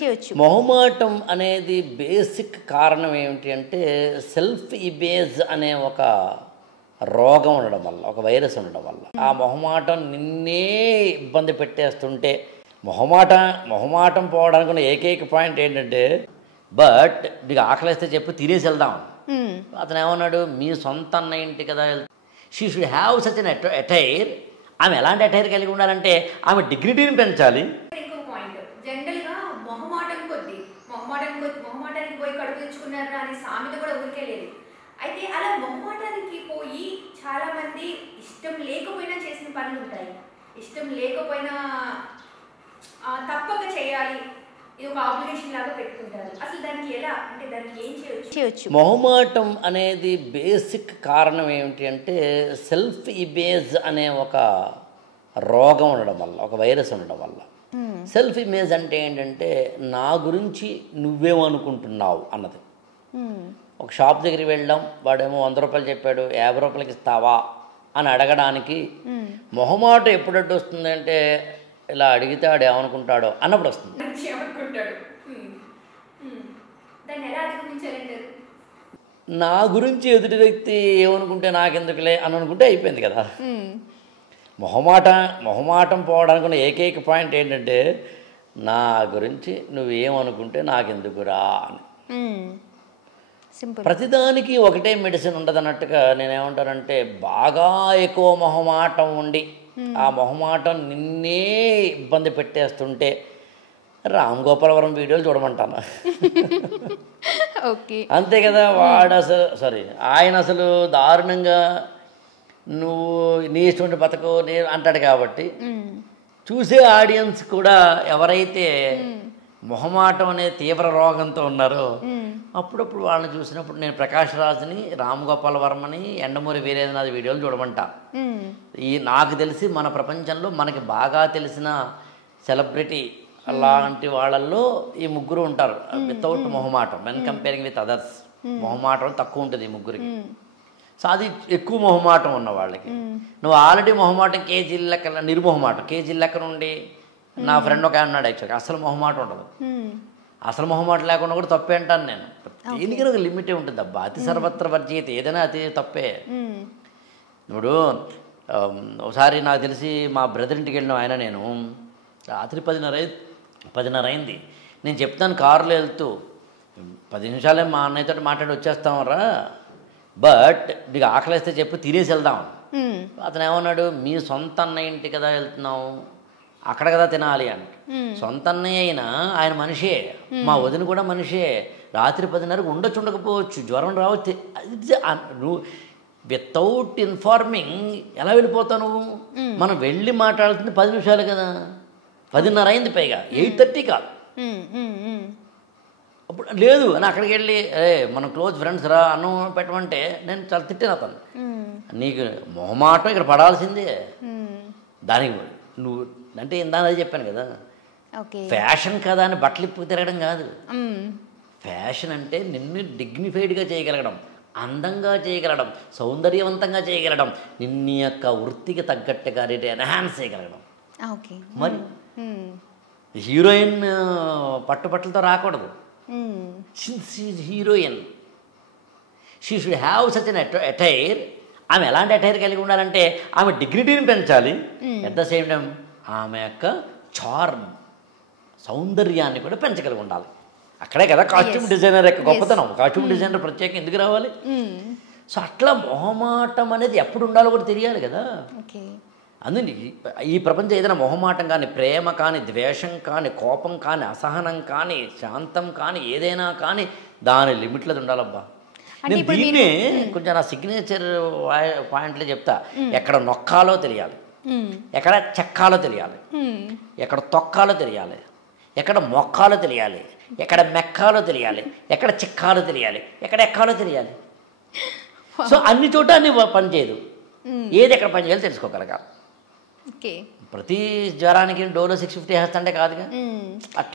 చేయొచ్చు. మొహమాటం అనేది బేసిక్ కారణం ఏమిటి అంటే సెల్ఫ్ ఇమేజ్ అనే ఒక రోగం ఉండడం వల్ల, ఒక వైరస్ ఉండడం వల్ల ఆ మొహమాటం నిన్నే ఇబ్బంది పెట్టేస్తుంటే మొహమాటం పోవడానికి ఉన్న ఏకైక పాయింట్ ఏంటంటే బట్ మీకు ఆకలిస్తే చెప్పి తినేసి వెళ్దాం. అతను ఏమన్నాడు, మీ సొంత అన్న ఇంటి కదా, she should have such an attire. ఆమె ఎలాంటి అటైర్ కలిగి ఉండాలంటే ఆమె డిగ్నిటీని పెంచాలి. ఇంకో పాయింట్, జనరల్ గా మొహమాటానికి పోయి కడుపు తెచ్చుకున్నారా అనే సామెత కూడా ఊరికే లేదు. అయితే అలా మొహమాటానికి పోయి చాలా మంది ఇష్టం లేకపోయినా చేసిన పనులు ఉంటాయి. ఇష్టం లేకపోయినా తప్పక చేయాలి, ఇది ఒక ఆబ్లిగేషన్ లాగా పెట్టుకుంటారు. అసలు దానికి ఎలా అంటే దానికి ఏం చేయొచ్చు? మొహమాటం అనేది బేసిక్ కారణం ఏమిటి అంటే సెల్ఫ్ ఇమేజ్ అనే ఒక రోగం ఉండడం వల్ల, ఒక వైరస్ ఉండడం వల్ల. సెల్ఫ్ ఇమేజ్ అంటే ఏంటంటే నా గురించి నువ్వేమనుకుంటున్నావు అన్నది. ఒక షాప్ దగ్గరికి వెళ్ళాం, వాడేమో 100 రూపాయలు చెప్పాడు, 50 రూపాయలకి ఇస్తావా అని అడగడానికి మొహమాటం ఎప్పుడు అడ్డు వస్తుంది అంటే ఇలా అడిగితే ఆడు ఏమనుకుంటాడో అన్నప్పుడు వస్తుంది. నా గురించి ఎదుటి వ్యక్తి ఏమనుకుంటే నాకెందుకులే అని అనుకుంటే అయిపోయింది కదా. మొహమాటం పోవడానికి ఉన్న ఏకైక పాయింట్ ఏంటంటే నా గురించి నువ్వేమనుకుంటే నాకెందుకురా అని. ప్రతిదానికి ఒకటే మెడిసిన్ ఉండదు అన్నట్టుగా నేనేమంటానంటే బాగా ఎక్కువ మొహమాటం ఉండి ఆ మొహమాటం నిన్నే ఇబ్బంది పెట్టేస్తుంటే రామ్ గోపాలవరం వీడియోలు చూడమంటాను. అంతే కదా. ఆయన అసలు దారుణంగా నువ్వు నీ ఇష్టం బతకు అంటాడు కాబట్టి చూసే ఆడియన్స్ కూడా ఎవరైతే మొహమాటం అనే తీవ్ర రోగంతో ఉన్నారో అప్పుడప్పుడు వాళ్ళని చూసినప్పుడు నేను ప్రకాష్ రాజ్ని, రామ్ గోపాల్ వర్మని, ఎండమూరి వీరేంద్రనాథ్ వీడియోలు చూడమంటా. నాకు తెలిసి మన ప్రపంచంలో మనకి బాగా తెలిసిన సెలబ్రిటీ అలాంటి వాళ్ళల్లో ఈ ముగ్గురు ఉంటారు వితౌట్ మొహమాటం. వెన్ కంపేరింగ్ విత్ అదర్స్ మొహమాటం తక్కువ ఉంటుంది ఈ ముగ్గురికి. సో అది ఎక్కువ మొహమాటం ఉన్న వాళ్ళకి. నువ్వు ఆల్రెడీ మొహమాటం కేజీల లెక్క, నిర్మొహమాటం కేజీల లెక్క నుండి నా ఫ్రెండ్ ఒక అన్నాడు యాక్చువల్గా అసలు మొహమాటం ఉండదు. అసలు మొహమాటం లేకుండా కూడా తప్పే అంటాను నేను. దీనికి ఒక లిమిటే ఉంటుంది అబ్బా. అతి సర్వత్ర వర్జీయత, ఏదైనా అతి తప్పే. ఇప్పుడు ఒకసారి నాకు తెలిసి మా బ్రదర్ ఇంటికి వెళ్ళిన ఆయన, నేను రాత్రి 10:30 అయింది. నేను చెప్తాను కారులో వెళ్తూ 10 నిమిషాలే మా అన్నయ్యతో మాట్లాడి వచ్చేస్తామరా, బట్ నీకు ఆకలిస్తే చెప్పి తినేసి వెళ్దాం. అతను ఏమన్నాడు, మీ సొంత అన్న ఇంటి కదా వెళ్తున్నావు, అక్కడ కదా తినాలి అంట. సొంత అన్నయ్య అయినా ఆయన మనిషే, మా వదిన కూడా మనిషే. రాత్రి 10:30కు ఉండకపోవచ్చు, జ్వరం రావచ్చు. నువ్వు వితౌట్ ఇన్ఫార్మింగ్ ఎలా వెళ్ళిపోతావు నువ్వు? మనం వెళ్ళి మాట్లాడుతుంది 10 నిమిషాలు కదా, 10:30 అయింది, పైగా 8:30 కాదు. అప్పుడు లేదు అని అక్కడికి వెళ్ళి మనం క్లోజ్ ఫ్రెండ్స్ రా అన్నం పెట్టమంటే నేను చాలా తిట్టాను అతను. నీకు మొహమాటం ఇక్కడ పడాల్సిందే. దానికి నువ్వు అంటే ఇందాక చెప్పాను కదా, ఫ్యాషన్ కదా అని బట్టలు ఇప్పుకు తిరగడం కాదు. ఫ్యాషన్ అంటే నిన్ను డిగ్నిఫైడ్గా చేయగలగడం, అందంగా చేయగలగడం, సౌందర్యవంతంగా చేయగలగడం, నిన్ను యొక్క వృత్తికి తగ్గట్టుగా ఎన్హాన్స్ చేయగలగడం. మరి హీరోయిన్ పట్టుబట్టలతో రాకూడదు. Heroine she should have such an attire. ఆమె ఎలాంటి అటైర్ కలిగి ఉండాలంటే ఆమె డిగ్నిటీని పెంచాలి, ఎట్ ద సేమ్ టైం ఆమె యొక్క చార్మ్, సౌందర్యాన్ని కూడా పెంచగలిగి ఉండాలి. అక్కడే కదా కాస్ట్యూమ్ డిజైనర్ యొక్క గొప్పతనం. కాస్ట్యూమ్ డిజైనర్ ప్రత్యేకంగా ఎందుకు రావాలి? సో అట్లా మొహమాటం అనేది ఎప్పుడు ఉండాలో కూడా తెలియాలి కదా. అందుకని ఈ ప్రపంచం ఏదైనా మొహమాటం కానీ, ప్రేమ కానీ, ద్వేషం కానీ, కోపం కానీ, అసహనం కానీ, శాంతం కానీ, ఏదైనా కానీ దాని లిమిట్లో ఉండాలబ్బా. నేను దీన్నే కొంచెం నా సిగ్నేచర్ పాయింట్లో చెప్తా. ఎక్కడ నొక్కాలో తెలియాలి, ఎక్కడ చెక్కాలో తెలియాలి, ఎక్కడ తొక్కాలో తెలియాలి, ఎక్కడ మొక్కాలో తెలియాలి, ఎక్కడ మెక్కాలో తెలియాలి, ఎక్కడ చిక్కాలో తెలియాలి, ఎక్కడ ఎక్కాలో తెలియాలి. సో అన్ని చోట అన్ని పని చేయదు, ఏది ఎక్కడ పని చేయాలో తెలుసుకోగలగాలి. ప్రతి జ్వరానికి డోలో 650 వేస్తంటే కాదుగా.